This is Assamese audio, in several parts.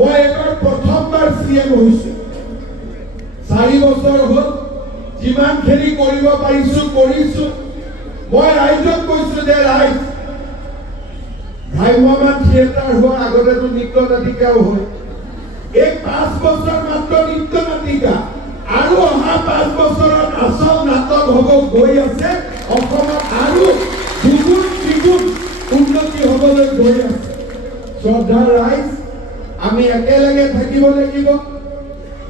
মই এবাৰ প্ৰথমবাৰ সিএম হৈছো 4 বছৰ হ'ল যিমানখিনি কৰিব পাৰিছো কৰিছো মই ৰাইজক কৈছো যে ৰাইজ ভ্ৰাম্যমান থিয়েটাৰ হোৱাৰ আগতেতো নৃত্য নাটিকাও হয় এই 5 বছৰ মাত্ৰ নৃত্য নাটিকা আৰু অহা 5 বছৰত আচল নাটক হ'ব গৈ আছে অসমত আৰু দুগুণ তিগুণ উন্নতি হ'বলৈ গৈ আছে শ্ৰদ্ধাৰ ৰাইজ আমি একেলগে থাকিব লাগিব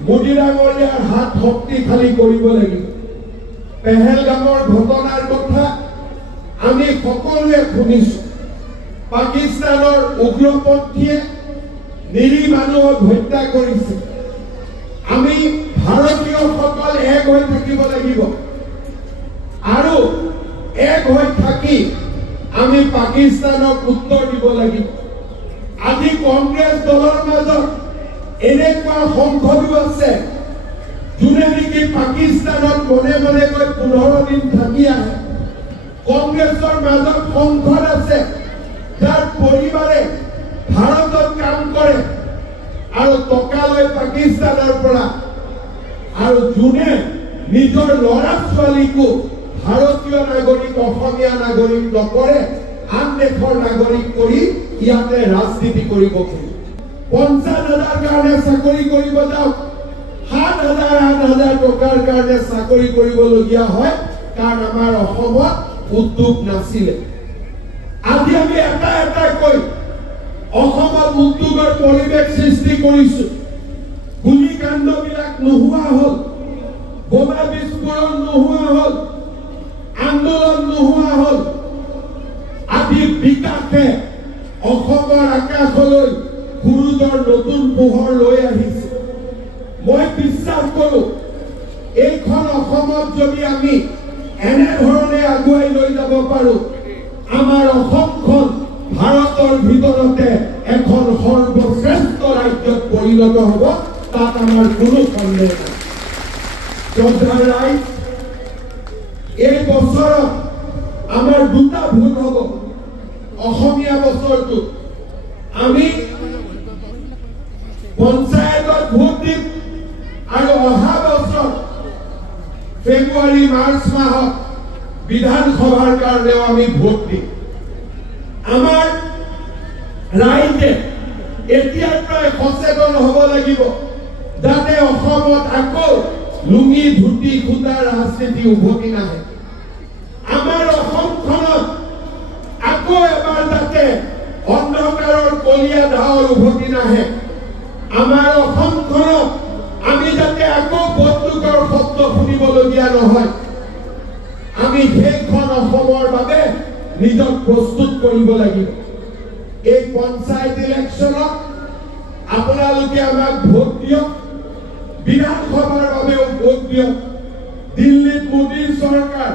মোদী ডাঙৰীয়াৰ হাত শক্তিশালী কৰিব লাগিব পেহেলগামৰ ঘটনাৰ কথা আমি সকলোৱে শুনিছো পাকিস্তানৰ উগ্ৰপন্থীয়ে নিৰীহ মানুহক হত্যা কৰিছে আমি ভাৰতীয়সকল এক হৈ থাকিব লাগিব আৰু এক হৈ থাকি আমি পাকিস্তানক উত্তৰ দিব লাগিব আজি কংগ্ৰেছ দলৰ মাজত এনেকুৱা সংসদো আছে যোনে নেকি পাকিস্তানত মনে মনে গৈ 15 দিন থাকি আহে কংগ্ৰেছৰ মাজত সংসদ আছে যাৰ পৰিবাৰে ভাৰতত কাম কৰে আৰু টকা লৈ পাকিস্তানৰ পৰা আৰু যোনে নিজৰ ল'ৰা ছোৱালীকো ভাৰতীয় নাগৰিক অসমীয়া নাগৰিক নকৰে আন দেশৰ নাগৰিক কৰি ইয়াতে ৰাজনীতি কৰিব খোজে 50,000 কাৰণে চাকৰি কৰিব যাওক 7,000 টকাৰ কাৰণে চাকৰি কৰিবলগীয়া হয় কাৰণ আমাৰ অসমত উদ্যোগ নাছিলে আজি আমি এটা কৈ অসমত উদ্যোগৰ পৰিৱেশ সৃষ্টি কৰিছো গুলিকাণ্ডবিলাক নোহোৱা হ'ল বোমা বিস্ফোৰণ নোহোৱা হ'ল আন্দোলন নোহোৱা হ'ল আজি বিকাশে অসমৰ আকাশলৈ সূৰ্যৰ নতুন পোহৰ লৈ আহিছে মই বিশ্বাস কৰো এইখন অসমত যদি আমি এনেধৰণে আগুৱাই লৈ যাব পাৰো আমাৰ অসমখন ভাৰতৰ ভিতৰতে এখন সৰ্বশ্ৰেষ্ঠ ৰাজ্যত পৰিণত হ'ব তাত আমাৰ কোনো সন্দেহ নাই শ্ৰদ্ধাৰ ৰাইজ এই বছৰত আমাৰ দুটা ভোট হ'ব অসমীয়া বছৰটো আমি পঞ্চায়তত ভোট দিম আৰু অহা বছৰ ফেব্ৰুৱাৰী মাৰ্চ মাহত বিধানসভাৰ কাৰণেও আমি ভোট দিম আমাৰ ৰাইজে এতিয়াৰ পৰাই সচেতন হ'ব লাগিব যাতে অসমত আকৌ লুঙি ধুতি খুটাৰ ৰাজনীতি উভতি নাহে আমাৰ অসমখনত আকৌ এবাৰ যাতে অন্ধকাৰৰ কলীয়া ধাৰ উভতি নাহে আমাৰ অসমখনত আমি যাতে আকৌ বন্দুকৰ শব্দ শুনিবলগীয়া নহয় আমি সেইখন অসমৰ বাবে নিজক প্ৰস্তুত কৰিব লাগিব এই পঞ্চায়ত ইলেকশ্যনত আপোনালোকে আমাক ভোট দিয়ক বিধানসভাৰ বাবেও ভোট দিয়ক দিল্লীত মোদীৰ চৰকাৰ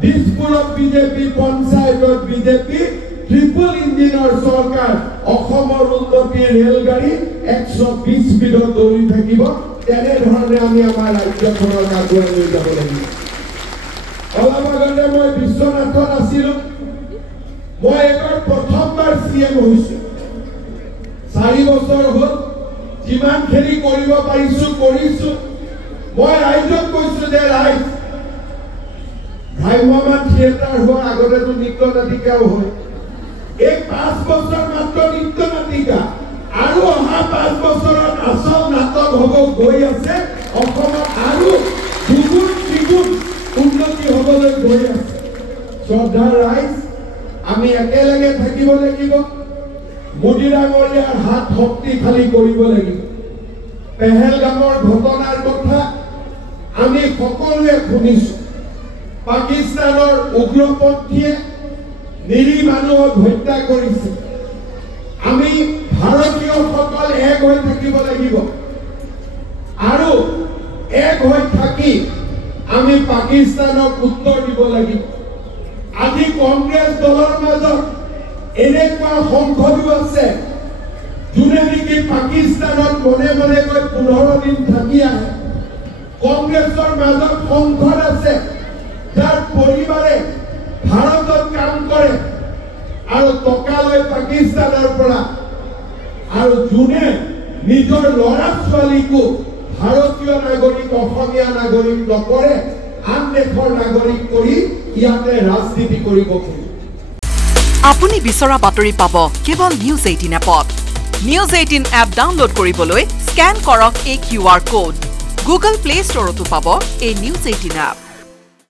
দিছপুৰত বিজেপি পঞ্চায়তত বিজেপি ট্ৰিপল ইঞ্জিনৰ চৰকাৰ অসমৰ উন্নতিৰ ৰেলগাড়ী 120 স্পীডত দৌৰি থাকিব তেনেধৰণে আমি আমাৰ ৰাজ্যখনক আগুৱাই লৈ যাব লাগিব অলপ আগতে মই বিশ্বনাথত আছিলো মই এবাৰ প্ৰথমবাৰ সিএম হৈছো 4 বছৰ হ'ল যিমানখিনি কৰিব পাৰিছো কৰিছো মই ৰাইজক কৈছো যে ৰাইজ ভ্ৰাম্যমান থিয়েটাৰ হোৱাৰ আগতেতো নৃত্য নাটিকাও হয় এই 5 বছৰ মাত্ৰ নৃত্য নাটিকা আৰু অহা 5 বছৰত আচল নাটক হ'ব গৈ আছে অসমত আৰু দুগুণ তিগুণ উন্নতি হ'বলৈ গৈ আছে শ্ৰদ্ধাৰ ৰাইজ আমি একেলগে থাকিব লাগিব মোদী ডাঙৰীয়াৰ হাত শক্তিশালী কৰিব লাগিব পেহেলগামৰ ঘটনাৰ কথা আমি সকলোৱে শুনিছো পাকিস্তানৰ উগ্ৰপন্থীয়ে নিৰীহ মানুহক হত্যা কৰিছে আমি ভাৰতীয়সকল এক হৈ থাকিব লাগিব আৰু এক হৈ থাকি আমি পাকিস্তানক উত্তৰ দিব লাগিব আজি কংগ্ৰেছ দলৰ মাজত এনেকুৱা সংসদো আছে যোনে নেকি পাকিস্তানত মনে মনে গৈ 15 দিন থাকি আহে কংগ্ৰেছৰ মাজত সংসদ আছে যাৰ পৰিবাৰে ভাৰতত কাম কৰে আৰু টকা লৈ পাকিস্তানৰ পৰা আৰু যোনে নিজৰ ল'ৰা ছোৱালীকো ভাৰতীয় নাগৰিক অসমীয়া নাগৰিক নকৰে আন দেশৰ নাগৰিক কৰি ইয়াতে ৰাজনীতি কৰিব খোজে। আপুনি বিচৰা বাতৰি পাব কেৱল নিউজ 18 এপত। নিউজ 18 এপ ডাউনলোড কৰিবলৈ স্ক্যান কৰক এই QR কোড। গুগল প্লে ষ্টৰতো পাব এই নিউজ 18 এপ।